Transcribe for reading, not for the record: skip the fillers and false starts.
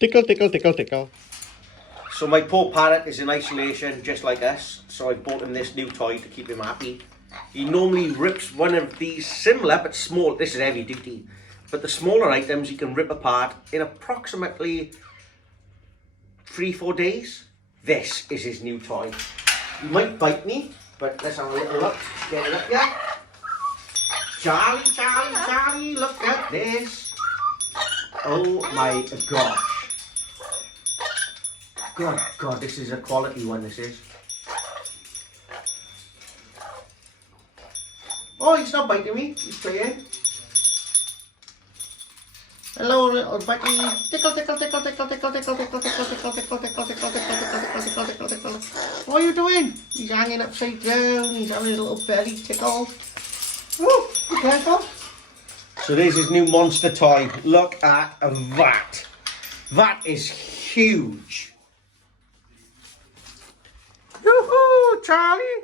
Tickle, tickle, tickle, tickle. So my poor parrot is in isolation, just like us. So I bought him this new toy to keep him happy. He normally rips one of these similar but small. This is heavy duty, but the smaller items he can rip apart in approximately 3-4 days. This is his new toy. He might bite me, but let's have a little look. Get it up here. Charlie, Charlie, Charlie, look at this. Oh my gosh. God, this is a quality one, this is. Oh, he's not biting me, he's playing. Hello, little buddy. Tickle, tickle, tickle, tickle, tickle, tickle, tickle, tickle, tickle, tickle, tickle, tickle, tickle, tickle, tickle, tickle, tickle. What are you doing? He's hanging upside down, he's having his little belly tickled. Oh, be careful. So there's his new monster toy. Look at that. That is huge. Yoo-hoo, Charlie.